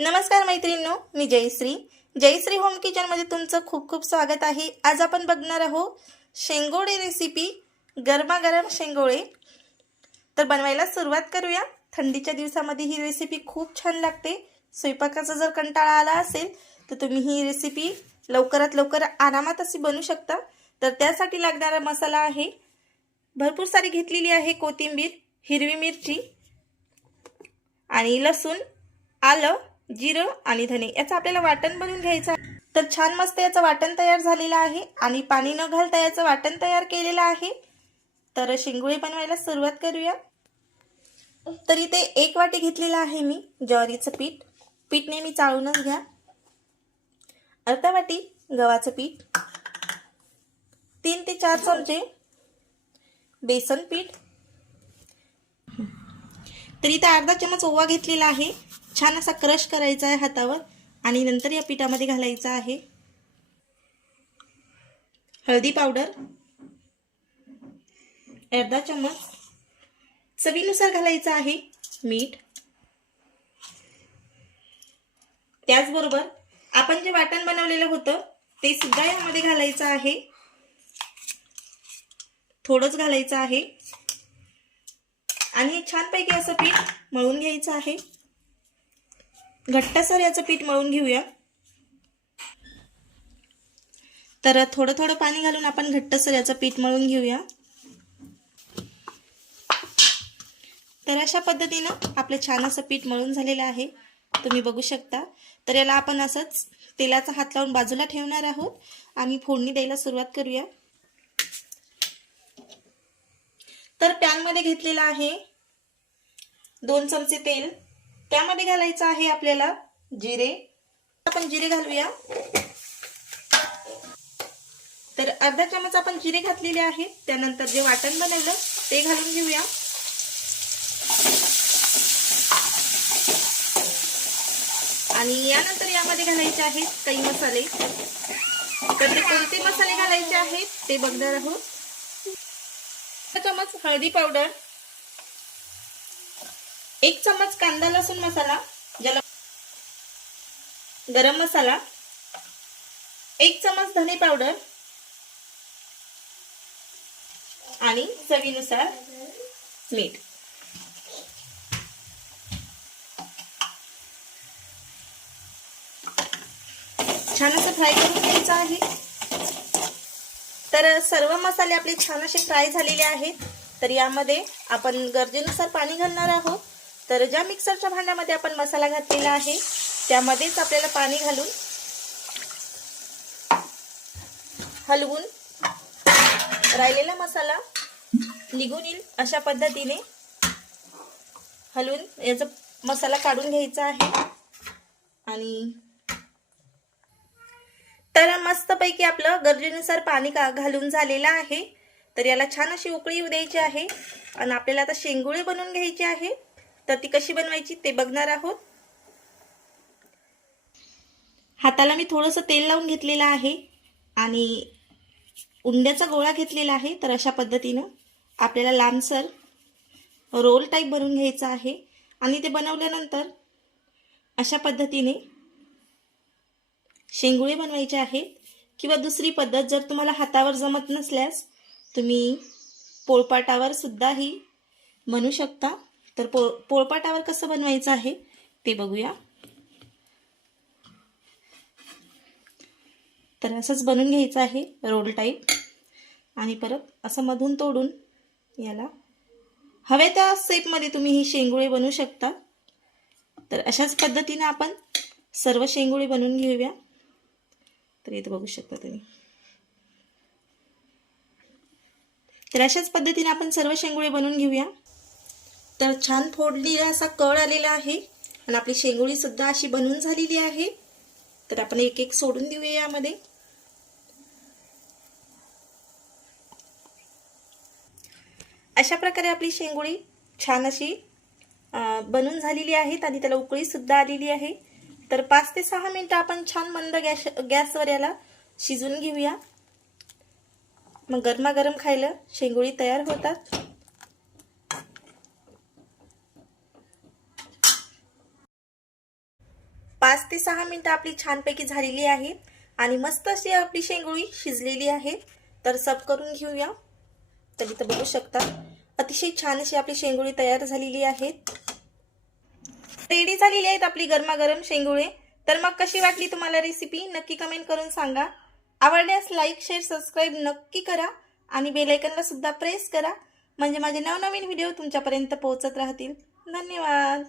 नमस्कार मैत्रिणींनो मी जयश्री. जयश्री होम किचनमध्ये तुमचं खूप खूप स्वागत आहे. आज आपण बघणार आहोत शेंगोळे रेसिपी गरमागरम शेंगोळे तर बनवायला सुरुवात करूया. थंडीच्या दिवसामध्ये ही रेसिपी खूप छान लागते. स्वयंपाकाचा जर कंटाळा आला असेल तर तुम्ही ही रेसिपी लवकरात लवकर आरामात अशी बनवू शकता. तर त्यासाठी लागणारा मसाला आहे भरपूर सारी घेतलेली आहे कोथिंबीर हिरवी मिरची आणि लसूण आलं जिरं आणि धने याचं आपल्याला वाटण बनवून घ्यायचं आहे. तर छान मस्त याचं वाटण तयार झालेलं आहे आणि पाणी न घालता याचं वाटण तयार केलेलं आहे. तर शिंगोळी बनवायला सुरुवात करूया. तर इथे एक वाटी घेतलेलं आहे मी ज्वारीचं पीठ. पीठ नेहमी चाळूनच घ्या. अर्धा वाटी गव्हाचं पीठ. तीन ते चार चमचे बेसन पीठ. तर इथे अर्धा चमच ओवा घेतलेला आहे. छान असा क्रश करायचा आहे हातावर आणि नंतर या पिठामध्ये घालायचा आहे. हळदी पावडर. अर्धा चमच चवीनुसार घालायचा आहे मीठ. त्याचबरोबर आपण जे वाटण बनवलेलं होतं ते सुद्धा यामध्ये घालायचं आहे. थोडंच घालायचं आहे. आणि छानपैकी असं पीठ मळून घ्यायचं आहे. घट्टसर याचं पीठ मळून घेऊया. तर थोडं थोडं पाणी घालून आपण घट्टसर याचं पीठ मळून घेऊया. तर अशा पद्धतीनं आपलं छान असं पीठ मळून झालेलं आहे. तुम्ही बघू शकता. तर याला आपण असंच तेलाचा हात लावून बाजूला ठेवणार आहोत. आणि फोडणी द्यायला सुरुवात करूया. तर पॅनमध्ये घेतलेलं आहे दोन चमचे तेल. त्यामध्ये घालायचं आहे आपल्याला जिरे. आपण जिरे घालूया. तर अर्धा चमच आपण जिरे घातलेले आहेत. त्यानंतर जे वाटण बनवलं ते घालून घेऊया. आणि यानंतर यामध्ये घालायचे आहेत काही मसाले. तर ते कोणते मसाले घालायचे आहेत ते बघणार आहोत. चमच हळदी पावडर. एक चमच कांदा लसूण मसाला ज्याला गरम मसाला एक चमच धने पावडर आणि चवीनुसार मीठ. छान असं फ्राय करून घ्यायचं आहे. तर सर्व मसाले आपले छान असे फ्राय झालेले आहेत. तर यामध्ये आपण गरजेनुसार पाणी घालणार आहोत. तर ज्या मिक्सरच्या भांड्यामध्ये आपण मसाला घातलेला आहे त्यामध्येच आपल्याला पाणी घालून हलवून राहिलेला मसाला निघून येईल अशा पद्धतीने. हलवून याचा मसाला काढून घ्यायचा आहे. आणि तर मस्तपैकी आपलं गरजेनुसार पाणी का घालून झालेलं आहे. तर याला छान अशी उकळी द्यायची आहे. आणि आपल्याला आता शेंगुळे बनवून घ्यायची आहे. तर ती कशी बनवायची ते बघणार आहोत. हाताला मी थोडंसं तेल लावून घेतलेलं आहे आणि उंड्याचा गोळा घेतलेला आहे. तर अशा पद्धतीनं आपल्याला लांबसर रोल टाईप बनवून घ्यायचा आहे. आणि ते बनवल्यानंतर अशा पद्धतीने शेंगुळे बनवायचे आहेत. किंवा दुसरी पद्धत जर तुम्हाला हातावर जमत नसल्यास तुम्ही पोळपाटावर सुद्धाही बनवू शकता. तर पो पोळपाटावर कसं बनवायचं आहे ते बघूया. तर असंच बनवून घ्यायचं आहे रोल टाईप आणि परत असं मधून तोडून याला हव्या त्या सेपमध्ये तुम्ही ही शेंगुळे बनवू शकता. तर अशाच पद्धतीने आपण सर्व शेंगुळे बनवून घेऊया. तर इथं बघू शकता तुम्ही. तर अशाच पद्धतीने आपण सर्व शेंगुळे बनवून घेऊया. तर छान फोडलेला असा कळ आलेला आहे. आणि आपली शेंगोळीसुद्धा अशी बनवून झालेली आहे. तर आपण एक एक सोडून देऊया यामध्ये. अशा प्रकारे आपली शेंगोळी छान अशी बनून झालेली आहेत आणि त्याला उकळीसुद्धा आलेली आहे. तर पाच ते सहा मिनटं आपण छान मंद गॅस गॅसवर याला शिजून घेऊया. मग गरमागरम खायला शेंगोळी तयार होतात. पाच ते सहा मिनटं आपली छानपैकी झालेली आहे. आणि मस्त अशी आपली शेंगोळी शिजलेली आहे. तर सब करून घेऊया. तर इथं बघू शकता अतिशय छान अशी आपली शेंगोळी तयार झालेली आहे. रेडी झालेली आहेत आपली गरमागरम शेंगोळे. तर मग कशी वाटली तुम्हाला रेसिपी नक्की कमेंट करून सांगा. आवडल्यास लाईक शेअर सबस्क्राईब नक्की करा. आणि बेलायकनला सुद्धा प्रेस करा. म्हणजे माझे नवनवीन व्हिडिओ तुमच्यापर्यंत पोहोचत राहतील. धन्यवाद.